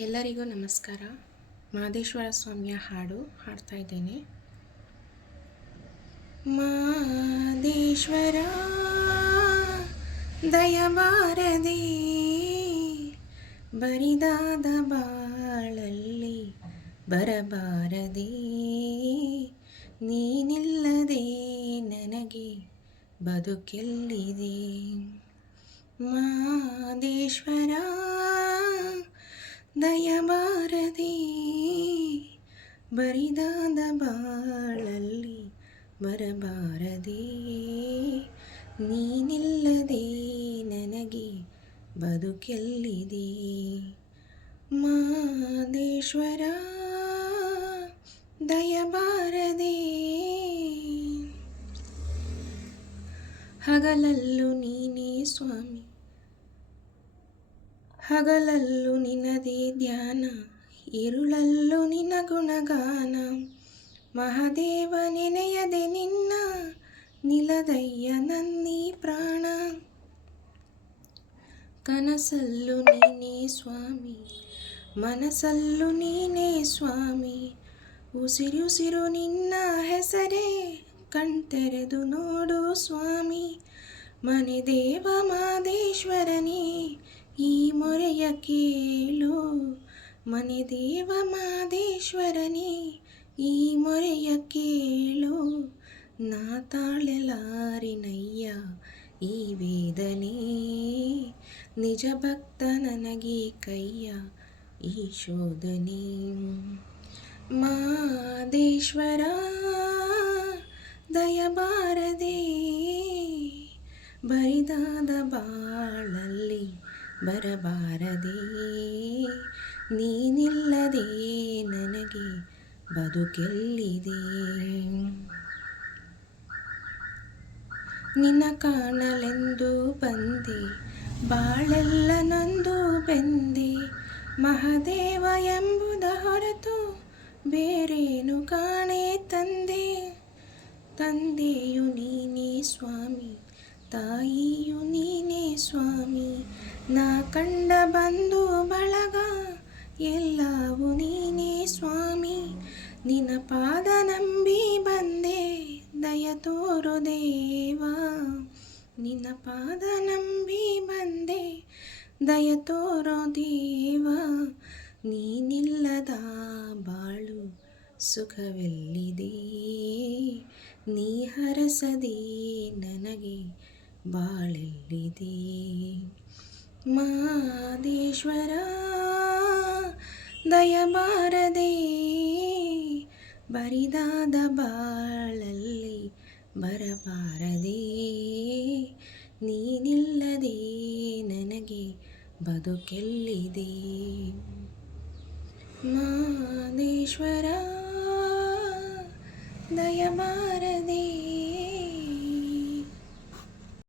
ಎಲ್ಲರಿಗೂ ನಮಸ್ಕಾರ. ಮಹದೇಶ್ವರ ಸ್ವಾಮಿಯ ಹಾಡು ಹಾಡ್ತಾ ಇದ್ದೇನೆ. ಮಾದೇಶ್ವರ ದಯಬಾರದೆ ಬರಿದಾದ ಬಾಳಲ್ಲಿ ಬರಬಾರದೆ, ನೀನಿಲ್ಲದೆ ನನಗೆ ಬದುಕೆಲ್ಲಿದೆ? ಮಾದೇಶ್ವರ ದಯಬಾರದೆ ಬರಿದಾದ ಬಾಳಲ್ಲಿ ಬರಬಾರದೆ. ನೀನಿಲ್ಲದೆ ನನಗೆ ಬದುಕೆಲ್ಲಿದೆ? ಮಾದೇಶ್ವರ ದಯಬಾರದೆ ಹಗಲಲ್ಲೂ ನೀನೇ ಸ್ವಾಮಿ. ಹಗಲಲ್ಲೂ ನಿನದೇ ಧ್ಯಾನ ಇರುಳಲ್ಲೂ ನಿನ ಗುಣಗಾನ. ಮಹಾದೇವ ನೆನೆಯದೆ ನಿನ್ನ, ನಿಲದಯ್ಯ ನನ್ನಿ ಪ್ರಾಣ. ಕನಸಲ್ಲೂ ನೀನೇ ಸ್ವಾಮಿ, ಮನಸಲ್ಲೂ ನೀನೇ ಸ್ವಾಮಿ. ಉಸಿರುಸಿರು ನಿನ್ನ ಹೆಸರೇ, ಕಣ್ತೆರೆದು ನೋಡು ಸ್ವಾಮಿ. ಮನೆ ದೇವ ಮಾದೇಶ್ವರನೇ ಈ ಮೊರೆಯ ಕೇಳು ಮನೆ ದೇವ ಮಾದೇಶ್ವರನೇ, ಈ ಮೊರೆಯ ಕೇಳು, ನಾ ತಾಳೆಲಾರಿನಯ್ಯ ಈ ವೇದನೆ. ನಿಜ ಭಕ್ತ ನನಗೆ ಕೈಯ ಈ ಶೋಧನೆ. ಮಾದೇಶ್ವರ, ದಯಬಾರದೆ, ಬರಿದಾದ ಬಾಳಲ್ಲಿ ಬರಬಾರದೆ? ನೀನಿಲ್ಲದೆ ನನಗೆ ಬದುಕೆಲ್ಲಿದೆ? ನಿನ್ನ ಕಾಣಲೆಂದು ಬಂದೆ, ಬಾಳೆಲ್ಲ ನಂದು ಬೆಂದೆ, ಮಹದೇವ ಎಂಬುದ ಹೊರತು ಬೇರೇನು ಕಾಣೆ ತಂದೆ? ತಂದೆಯು ನೀನೇ ಸ್ವಾಮಿ, ತಾಯಿಯು ನೀನೇ ಸ್ವಾಮಿ ನಾ ಕಂಡ ಬಂದು ಬಳಗ, ಎಲ್ಲವೂ ನೀನೇ ಸ್ವಾಮಿ. ನಿನ್ನ ಪಾದ ನಂಬಿ ಬಂದೆ, ದಯ ತೋರು ದೇವ. ನಿನ್ನ ಪಾದ ನಂಬಿ ಬಂದೆ, ದಯ ತೋರು ದೇವ. ನೀನಿಲ್ಲದ ಬಾಳು ಸುಖವೆಲ್ಲಿದೆ? ನೀ ಹರಸದೆ ನನಗೆ ಬಾಳೆಲ್ಲಿದೆ? ಮಾದೇಶ್ವರ ದಯಬಾರದೆ ಬರಿದಾದ ಬಾಳಲ್ಲಿ ಬರಬಾರದೆ. ನೀನಿಲ್ಲದೆ ನನಗೆ ಬದುಕೆಲ್ಲಿದೆ? ಮಾದೇಶ್ವರ ದಯಬಾರದೆ